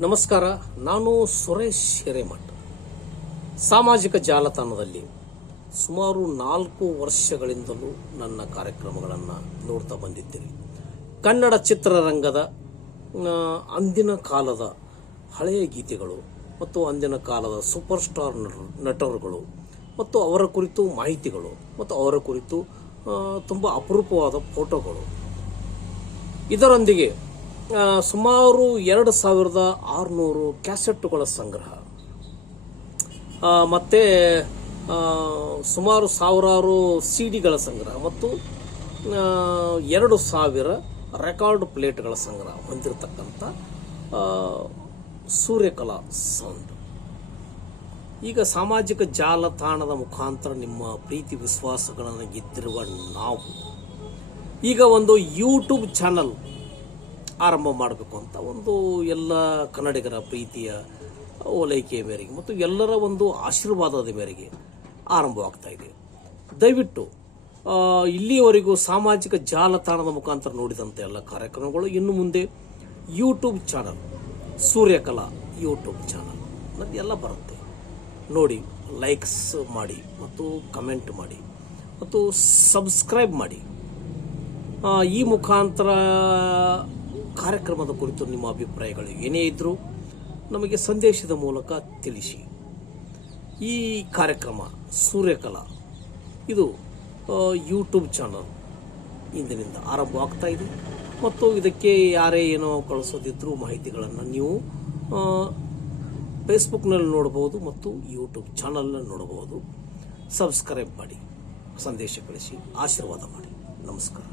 ನಮಸ್ಕಾರ. ನಾನು ಸುರೇಶ್ ಹಿರೇಮಠ್. ಸಾಮಾಜಿಕ ಜಾಲತಾಣದಲ್ಲಿ ಸುಮಾರು 4 ವರ್ಷಗಳಿಂದಲೂ ನನ್ನ ಕಾರ್ಯಕ್ರಮಗಳನ್ನು ನೋಡ್ತಾ ಬಂದಿದ್ದೀರಿ. ಕನ್ನಡ ಚಿತ್ರರಂಗದ ಅಂದಿನ ಕಾಲದ ಹಳೆಯ ಗೀತೆಗಳು ಮತ್ತು ಅಂದಿನ ಕಾಲದ ಸೂಪರ್ ಸ್ಟಾರ್ ನಟರುಗಳು ಮತ್ತು ಅವರ ಕುರಿತು ಮಾಹಿತಿಗಳು ಮತ್ತು ಅವರ ಕುರಿತು ತುಂಬ ಅಪರೂಪವಾದ ಫೋಟೋಗಳು, ಇದರೊಂದಿಗೆ ಸುಮಾರು 2600 ಕ್ಯಾಸೆಟ್ಟುಗಳ ಸಂಗ್ರಹ ಮತ್ತು ಸುಮಾರು ಸಾವಿರಾರು ಸಿಡಿಗಳ ಸಂಗ್ರಹ ಮತ್ತು 2000 ರೆಕಾರ್ಡ್ ಪ್ಲೇಟ್ಗಳ ಸಂಗ್ರಹ ಹೊಂದಿರತಕ್ಕಂಥ ಸೂರ್ಯಕಲಾ ಸೌಂಡ್ ಈಗ ಸಾಮಾಜಿಕ ಜಾಲತಾಣದ ಮುಖಾಂತರ ನಿಮ್ಮ ಪ್ರೀತಿ ವಿಶ್ವಾಸಗಳನ್ನು ಗೆದ್ದಿರುವ ನಾವು ಈಗ ಒಂದು ಯೂಟ್ಯೂಬ್ ಚಾನಲ್ ಆರಂಭ ಮಾಡಬೇಕು ಅಂತ ಒಂದು ಎಲ್ಲ ಕನ್ನಡಿಗರ ಪ್ರೀತಿಯ ಓಲೈಕೆಯ ಮೇರೆಗೆ ಮತ್ತು ಎಲ್ಲರ ಒಂದು ಆಶೀರ್ವಾದದ ಮೇರೆಗೆ ಆರಂಭವಾಗ್ತಾ ಇದೆ. ದಯವಿಟ್ಟು ಇಲ್ಲಿಯವರೆಗೂ ಸಾಮಾಜಿಕ ಜಾಲತಾಣದ ಮುಖಾಂತರ ನೋಡಿದಂಥ ಎಲ್ಲ ಕಾರ್ಯಕ್ರಮಗಳು ಇನ್ನು ಮುಂದೆ ಯೂಟ್ಯೂಬ್ ಚಾನಲ್, ಸೂರ್ಯಕಲಾ ಯೂಟ್ಯೂಬ್ ಚಾನಲ್ ಅನ್ನೋದು ಎಲ್ಲ ಬರುತ್ತೆ. ನೋಡಿ, ಲೈಕ್ಸ್ ಮಾಡಿ ಮತ್ತು ಕಮೆಂಟ್ ಮಾಡಿ ಮತ್ತು ಸಬ್ಸ್ಕ್ರೈಬ್ ಮಾಡಿ. ಈ ಮುಖಾಂತರ ಕಾರ್ಯಕ್ರಮದ ಕುರಿತು ನಿಮ್ಮ ಅಭಿಪ್ರಾಯಗಳು ಏನೇ ಇದ್ದರೂ ನಮಗೆ ಸಂದೇಶದ ಮೂಲಕ ತಿಳಿಸಿ. ಈ ಕಾರ್ಯಕ್ರಮ ಸೂರ್ಯಕಲಾ ಇದು ಯೂಟ್ಯೂಬ್ ಚಾನಲ್ ಇಂದಿನಿಂದ ಆರಂಭವಾಗ್ತಾ ಇದೆ ಮತ್ತು ಇದಕ್ಕೆ ಯಾರೇ ಏನೋ ಕಳಿಸೋದಿದ್ರೂ ಮಾಹಿತಿಗಳನ್ನು ನೀವು ಫೇಸ್ಬುಕ್ನಲ್ಲಿ ನೋಡಬಹುದು ಮತ್ತು ಯೂಟ್ಯೂಬ್ ಚಾನಲ್ನಲ್ಲಿ ನೋಡಬಹುದು. ಸಬ್ಸ್ಕ್ರೈಬ್ ಮಾಡಿ, ಸಂದೇಶ ಕಳಿಸಿ, ಆಶೀರ್ವಾದ ಮಾಡಿ. ನಮಸ್ಕಾರ.